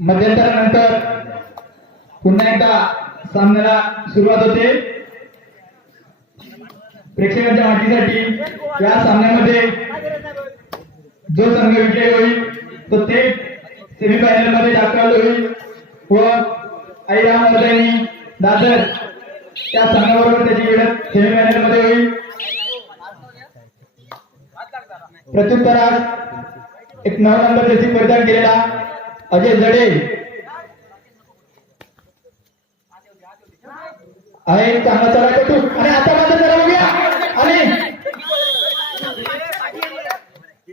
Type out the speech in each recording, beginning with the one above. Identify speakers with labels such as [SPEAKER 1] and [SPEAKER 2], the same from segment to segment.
[SPEAKER 1] मध्यंतरानंतर पुन्हा एकदा सामन्याला सुरुवात होते. प्रेक्षकांच्या माहितीसाठी या सामन्यामध्ये जो संघ विजय होईल तो थेट सेमीफायनलमध्ये दाखल होईल व आईराम मदनी दादर त्या संघाबरोबर त्याची लढत सेमीफायनलमध्ये होईल. प्रत्युत्तरात एक नऊ नंबर जर्सी परिधान केलेला अजय जडे आहे चांगला चढा तू आणि आता माझा जरा बघूया आणि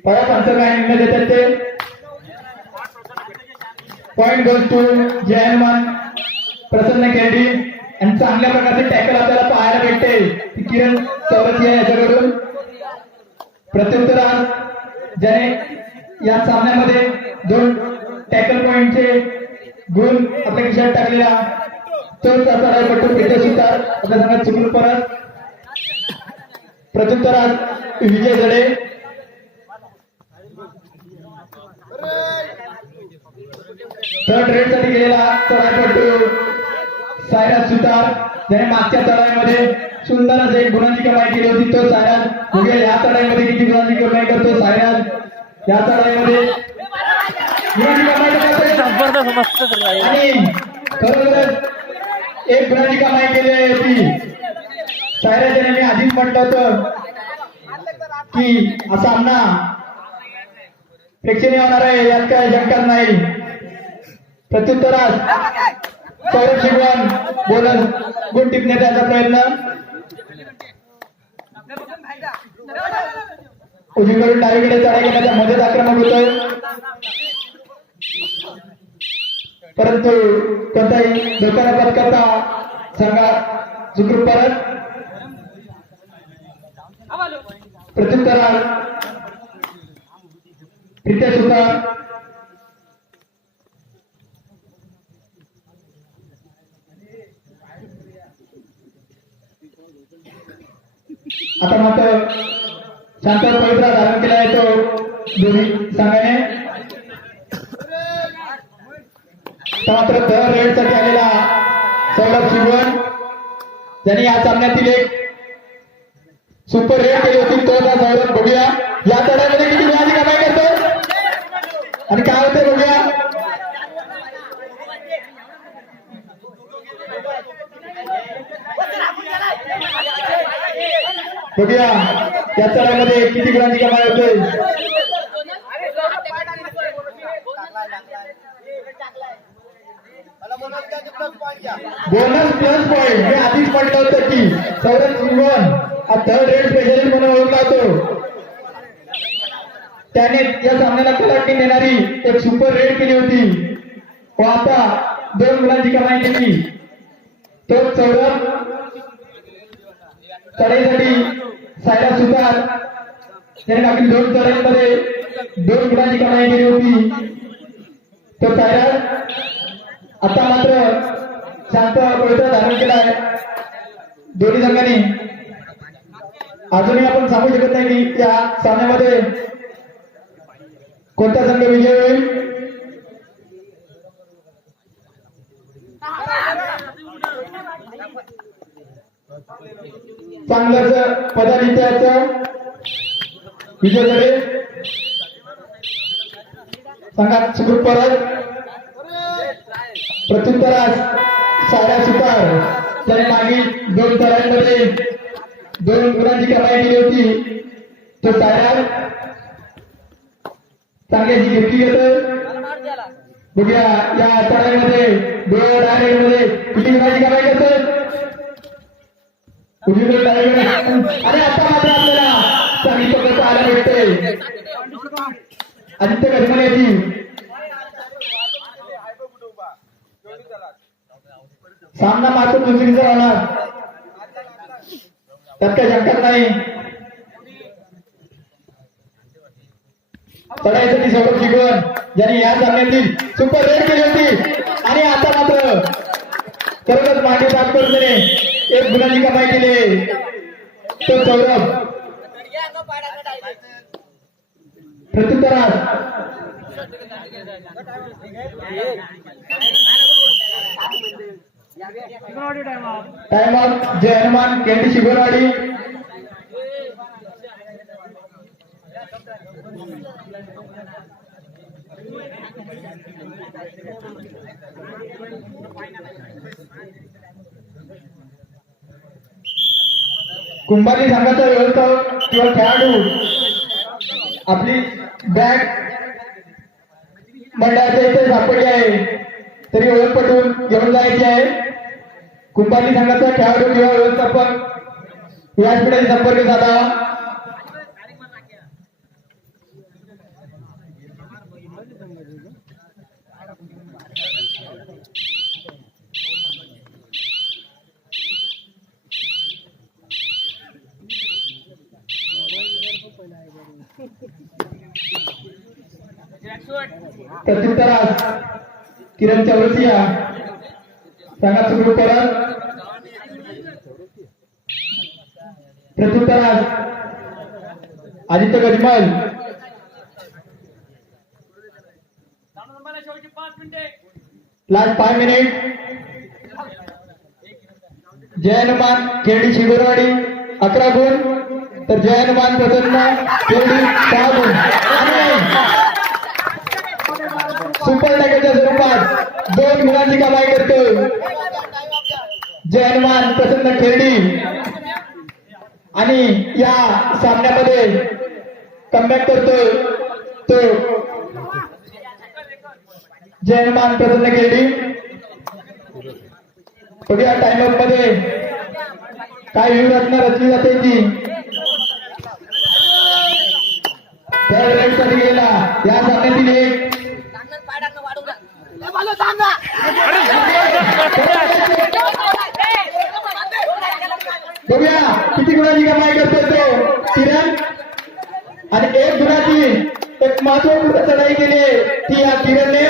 [SPEAKER 1] परत आमचं काय निर्णय देतात ते? पॉइंट गोल टू जयमान प्रसन्न केंडी. आणि चांगल्या प्रकारचे टॅकल आपल्याला पाहायला भेटते. ती किरण चौरसिया याच्याकडून. प्रत्युत्तरात ज्याने या सामन्यामध्ये दोन टॅकल पॉइंटचे गुण आपल्या खिशात टाकलेला. तोच असा रायपट्टू विजय सुतार आपल्या संघात चुकून परत. प्रत्युत्तरात विजय जडे थर्ड रेडसाठी गेलेला चढाईपट्टू सायराज सुतार. त्याने मागच्या चढाईमध्ये सुंदर असे एक गुणांची कमाई केली होती. तो सायराज बघूया या चढाईमध्ये किती गुणांची कमाई करतो? सायराज या चढाईमध्ये गुणांची कमाई तर करतोय.
[SPEAKER 2] जबरदस्त मस्त
[SPEAKER 1] एक गुणाची कमाई केली आहे ती. सायराज मी आधीच म्हटलं होतं की असा अण्णा प्रेक्षणीय होणार आहे यात काय शंका नाही. प्रत्युत्तरात सौरभ शिगवण बोनस गुण टिपण्याचा प्रयत्न. उजवीकडून डावीकडे चढाई घेण्याचा मदत आक्रमक होतोय. परंतु कोणताही धोका न पत्करता संघात सुखरूप परत. प्रत्युत्तरात प्रीत्या सुतार. आता मात्र शांत पवित्रा धारण केला येतो दोन्ही संघाने तर मात्र दर रेडसाठी आलेला सौरभ शिवण त्यांनी या सामन्यातील एक सुपर रेड केली होती. तो त्या सौरभ बघूया. या चढ्यामध्ये किती गुणाची कमाई करतो आणि काय होते बघूया. बघूया. या चढ्यामध्ये किती गुणांची कमाई होते बोनस प्लस पॉईंट मी आधीच म्हटलं होतं की सौरभ सिंगवन हा थर्ड रेड स्पेशलिस्ट म्हणून ओळखला जातो त्याने या सामन्याला कलाटणी देणारी एक सुपर रेड केली होती. व आता दोन मुलांची कमाई केली. तो सौरभ चढाईसाठी सायरा सुतार त्याने मागील दोन चढाईमध्ये दोन मुलांची कमाई केली होती. तो सायरा आता मात्र शांत पवित्र धारण केला आहे दोन्ही संघांनी. अजूनही आपण सांगू शकत नाही की या सामन्यामध्ये कोणता संघ विजय होईल? चांगलं पदाधित्याचं विजय झाले. संघात सुखरूप परत. प्रत्युत्तरास साड्या सुतार त्याने मागील दोन तळ्यांमध्ये दोन गुणांची कमाई केली होती. तो साड्या चांगल्याची घेतली घेतो बघूया या तळ्यामध्ये दोन मध्ये किती गुणांची कमाई करतो उजवीकडे डावीकडे आणि आता मात्र आपल्याला चांगली पकड पाहायला भेटते आदित्य गजमल याची सामना मात्र दुसरीचा होणार त्यात काही शंका नाही चढाईसाठी सौरभ शिकवण ज्याने या सामन्यातील सुपर रेड केली होती. आणि आता मात्र खरोखरच मागे तात्पर्यने एक गुणाची कमाई केली. तो सौरभ. प्रत्युत्तरात. टाइम ऑफ जय हनुमान केंडी शिगोरवाडी कुंभारी संघाचा व्यवस्थापक किंवा खेळाडू आपली बॅग मंडळाच्या इथे सापडली आहे. तरी ओळख पटवून घेऊन जायची आहे. कुंभारी संघाचा खेळाडू किंवा व्यवस्थापक व्यासपीठाशी संपर्क साधा. प्रत्युत्तरास किरण चौरसिया सांगा सुरू करत प्रत्युत्तरास Aditya Gajmal. Last five minute. Jay Hanuman खेळडी Shigorwadi अकरा गुण. तर जय हनुमान प्रसन्न खेळडी सहा गुण आणि सुपर टॅगरच्या स्वरूपात दोन गुणांची कमाई करतो जय हनुमान प्रसन्न खेळडी आणि या सामन्यामध्ये कमबॅक करतोय तो. जय हनुमान प्रसन्न खेळडी बघूया टाइममध्ये काय व्यूहरचना रचली जाते ती थर्ड राईटसाठी या सामन्यातील एक बघूया किती गुणाची कमाई करतोय तो किरण आणि एक गुणाची एक महत्त्वपूर्ण चढाई केली आहे. ती या किरणने.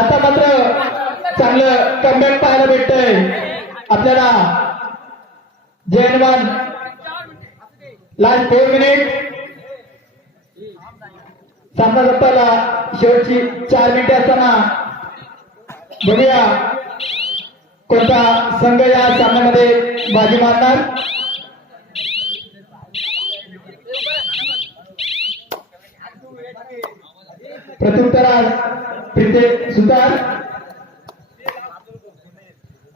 [SPEAKER 1] आता मात्र चांगलं कमबॅक पाहायला भेटतंय. आपल्याला जेन वन लास्ट फोर मिनिट सामना जपायला शेवटची चार मिनिटे असताना बघूया कोणता संघ या सामन्यामध्ये बाजी मारणार. प्रत्युत्तरास प्रीते सुतार.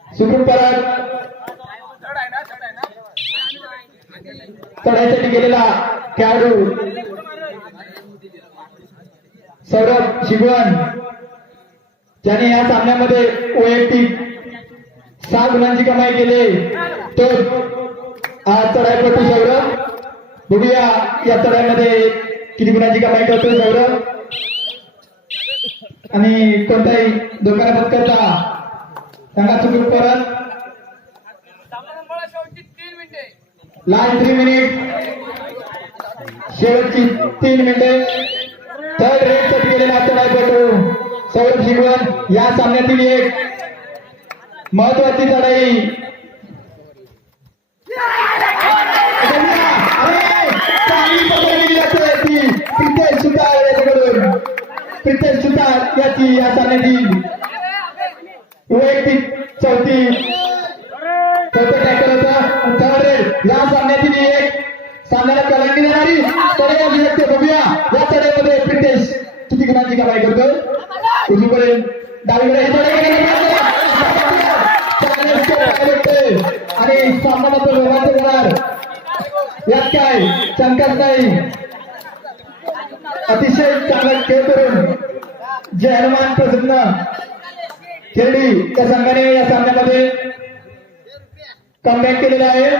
[SPEAKER 1] सुप्रीम परत चढाईसाठी गेलेला खेळाडू सौरभ शिगवण ज्याने या सामन्यामध्ये वैयक्तिक सहा गुणांची कमाई केली. तो आज पडतो सौरभ. बघूया या चढाईमध्ये किती गुणांची कमाई करतो सौरभ. आणि कोणत्याही धोका करता सांगा चुकून परत. लास्ट थ्री मिनिट शेवटची तीन मिनिटे थर्ड रेडसाठी गेलेला चढाईपटू सौरभ शिगवण या सामन्यातील एक महत्वाची चढाई अरे, चांगली पकडली जाते ती प्रितेश सुतार याच्याकडून प्रितेश सुतार याची या सामन्यातील वैयक्तिक चौथी चौथं टॅकल होतं थर्ड रेड या सामन्यातील एक सामन्याला कलांडी देणारी चढाई असू शकते बघूया या चढाईमध्ये प्रितेश किती गुणांची कमाई करतोय उजवीकडे डावीकडे हे चढाई केली जाते. चांगले स्कोर पाहायला भेटते. आणि सामना मात्र रोमांचक होणार यात काय शंकाच नाही अतिशय चांगलं खेळ करून जे हनुमान प्रसन्न खेळली त्या संघाने या सामन्यामध्ये कमबॅक केलेला आहे.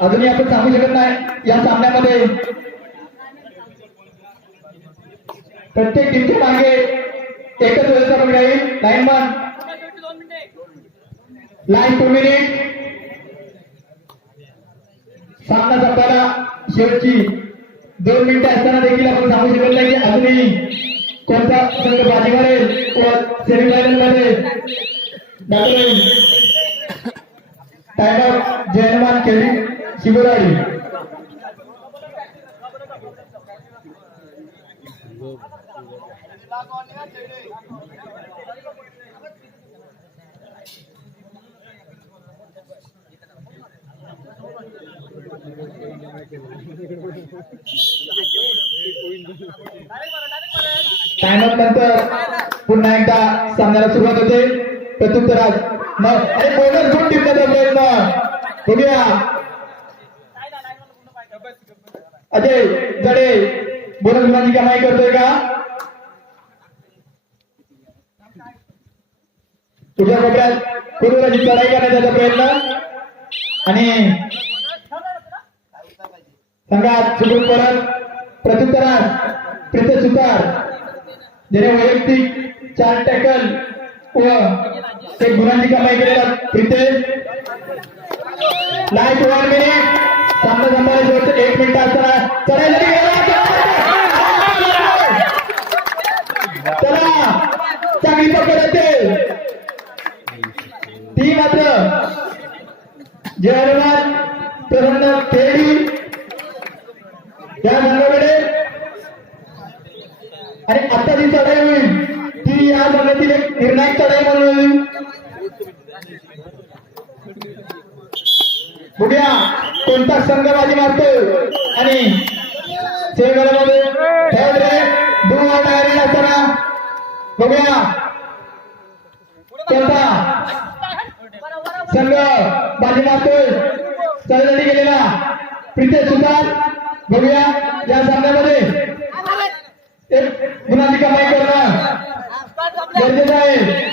[SPEAKER 1] अजूनही आपण सांगू शकत नाही या सामन्यामध्ये प्रत्येक टीमच्या मागे एकच व्यवस्थापन राहील. लाईन लाईन टू मिनिट सामना संपायला शेवटची दोन मिनिटं असताना देखील आपण सांगू शकत नाही की अजूनही कोणता संघ बाजी मारेल सेमीफायनलमध्ये. दाखल होईल टाइम ऑफ जयमान खेळी शिवराळी टाइम ऑफ नंतर पुन्हा एकदा सामन्याला सुरुवात होते. प्रत्युत्तरात मग अरे बोनस गुण टिपण्याचा प्रयत्न बघूया. अजय जडे बोनस गुणांची कमाई करतोय का? तुझ्या कोपऱ्यात कुरुराची चढाई करण्याचा प्रयत्न? आणि संघात सुरू परत प्रत्युत्तरात प्रीत सुतार ज्याने वैयक्तिक चार टॅकल व एक गुणांची कमाई केलेला प्रितेश लाइट वन मिनिट सामना संपायला शेवटचे एक मिनिट असताना चढायला चला चांगली पकड येते. ती मात्र जयमान प्रसन्न खेळी या संघाकडे आणि आता जी चढाई होईल. ती या संघातील एक निर्णायक चढाई म्हणून होईल. बघूया कोणता संघ बाजी मारतो आणि सेमीफायनलमध्ये थर्ड रेट दोन तयारी असताना बघूया. कोणता? संघ बाजी मारतोय. चढण्यासाठी गेलेला. प्रीतेश सुतार. बघूया या संघामध्ये. गुणाची कमाई करणं. गरजेचं आहे.